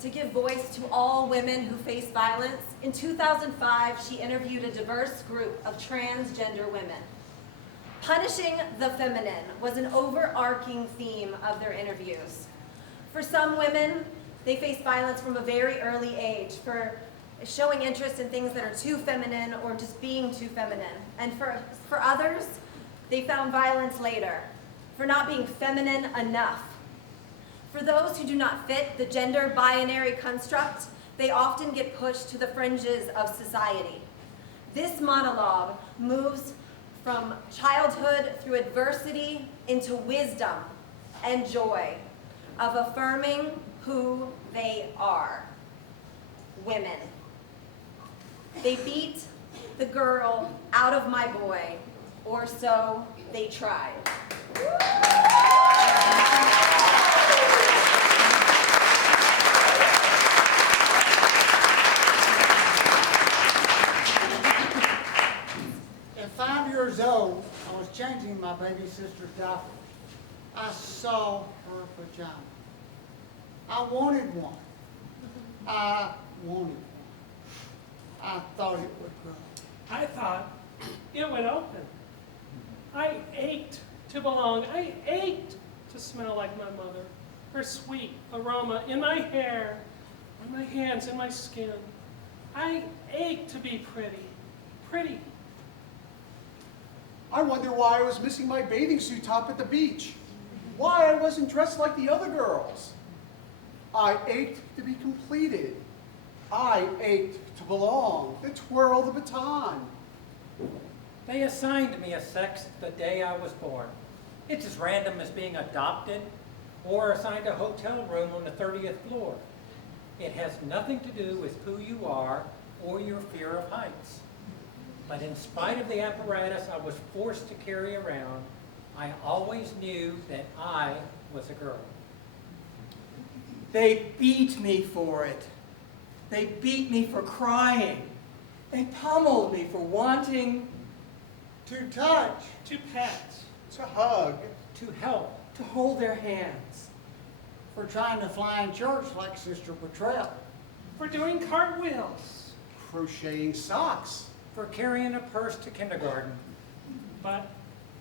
to give voice to all women who face violence, in 2005, she interviewed a diverse group of transgender women. Punishing the feminine was an overarching theme of their interviews. For some women, they face violence from a very early age for showing interest in things that are too feminine or just being too feminine. And for others, they found violence later for not being feminine enough. For those who do not fit the gender binary construct, they often get pushed to the fringes of society. This monologue moves from childhood through adversity into wisdom and joy of affirming who they are, women. They beat the girl out of my boy, or so they tried. At 5 years old, I was changing my baby sister's diapers. I saw her vagina. I wanted one. I wanted one. I thought it would grow. I thought it would open. I ached to belong. I ached to smell like my mother. Her sweet aroma in my hair, on my hands, in my skin. I ached to be pretty. Pretty. I wonder why I was missing my bathing suit top at the beach. Why I wasn't dressed like the other girls. I ached to be completed. I ached to belong, to twirl the baton. They assigned me a sex the day I was born. It's as random as being adopted or assigned a hotel room on the 30th floor. It has nothing to do with who you are or your fear of heights. But in spite of the apparatus I was forced to carry around, I always knew that I was a girl. They beat me for it. They beat me for crying. They pummeled me for wanting To touch. To pet. To hug. To help. to hold their hands. For trying to fly in church like Sister Betrayal. For doing cartwheels. Crocheting socks. For carrying a purse to kindergarten. But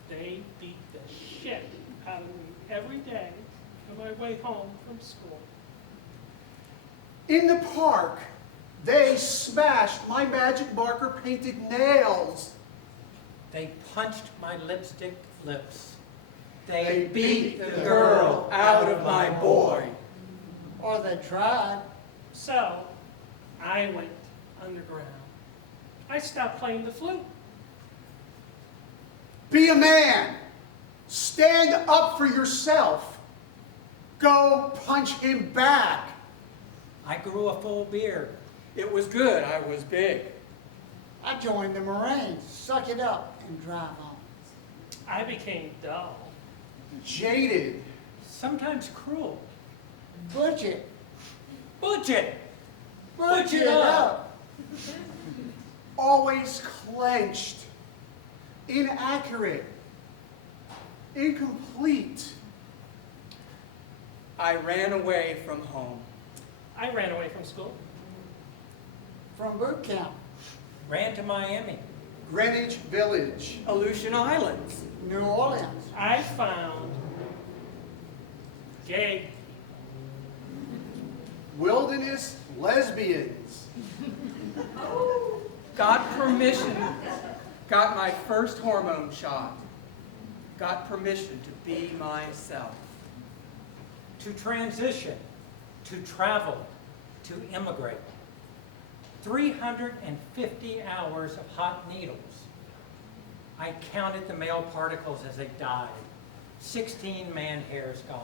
they beat the shit out of me every day on my way home from school. In the park, they smashed my magic marker painted nails. They punched my lipstick lips. They Beat the girl out of my boy. Or they tried. So I went underground. I stopped playing the flute. Be a man. Stand up for yourself. Go punch him back. I grew a full beard. It was good, I was big. I joined the Marines. Suck it up and drive on. I became dull. Jaded. Sometimes cruel. Butch it. Butch it! Butch it up. Always clenched. Inaccurate. Incomplete. I ran away from home. I ran away from school. From boot camp. Ran to Miami. Greenwich Village. Aleutian Islands. New Orleans. I found gay. Wilderness lesbians. Got permission. Got my first hormone shot. Got permission to be myself. To transition. To travel. To immigrate. 350 hours of hot needles. I counted the male particles as they died. 16 man hairs gone.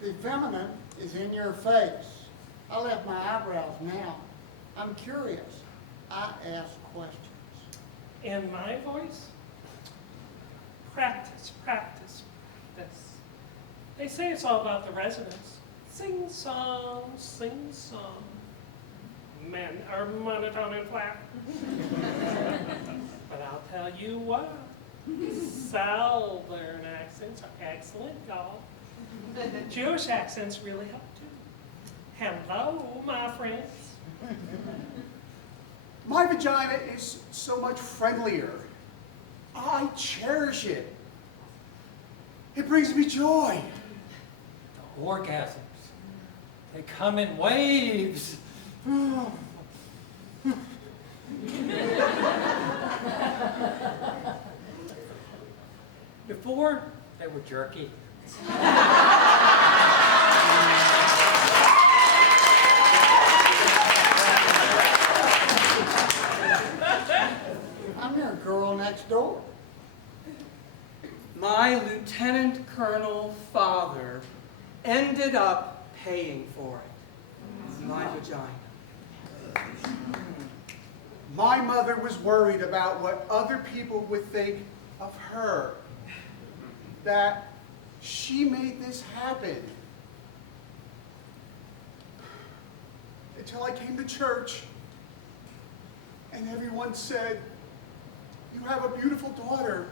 The feminine is in your face. I left my eyebrows now. I'm curious. I ask questions. In my voice? Practice, practice, practice. They say it's all about the resonance. Sing song, sing song. Men are monotone and flat. But I'll tell you what, Southern accents are excellent, y'all. Jewish accents really help too. Hello, my friends. My vagina is so much friendlier. I cherish it. It brings me joy. The orgasms, they come in waves. Before, they were jerky. I'm your girl next door. My lieutenant colonel father ended up paying for it. My vagina. My mother was worried about what other people would think of her. That she made this happen. Until I came to church and everyone said, "You have a beautiful daughter."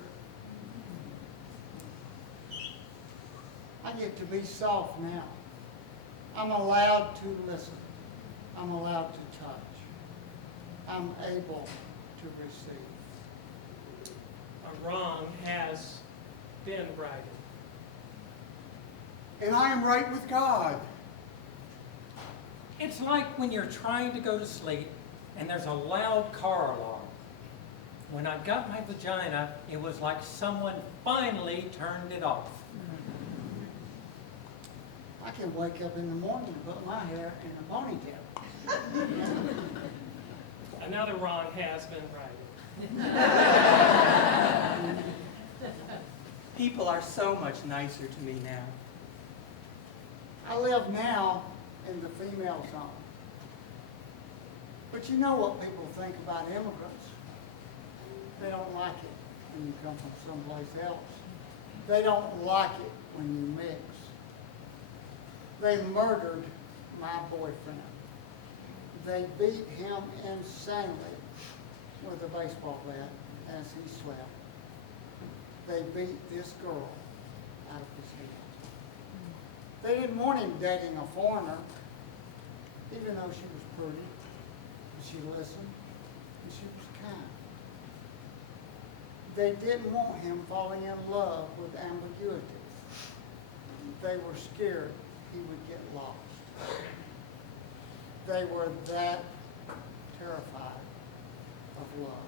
I get to be soft now. I'm allowed to listen. I'm allowed to touch. I'm able to receive. A wrong has been righted. And I am right with God. It's like when you're trying to go to sleep and there's a loud car alarm. When I got my vagina, it was like someone finally turned it off. I can wake up in the morning and put my hair in a ponytail. Another wrong has been righted. People are so much nicer to me now. I live now in the female zone. But you know what people think about immigrants. They don't like it when you come from someplace else. They don't like it when you mix. They murdered my boyfriend. They beat him insanely with a baseball bat as he slept. They beat this girl out of his head. They didn't want him dating a foreigner, even though she was pretty, and she listened, and she was kind. They didn't want him falling in love with ambiguities. They were scared he would get lost. They were that terrified of love.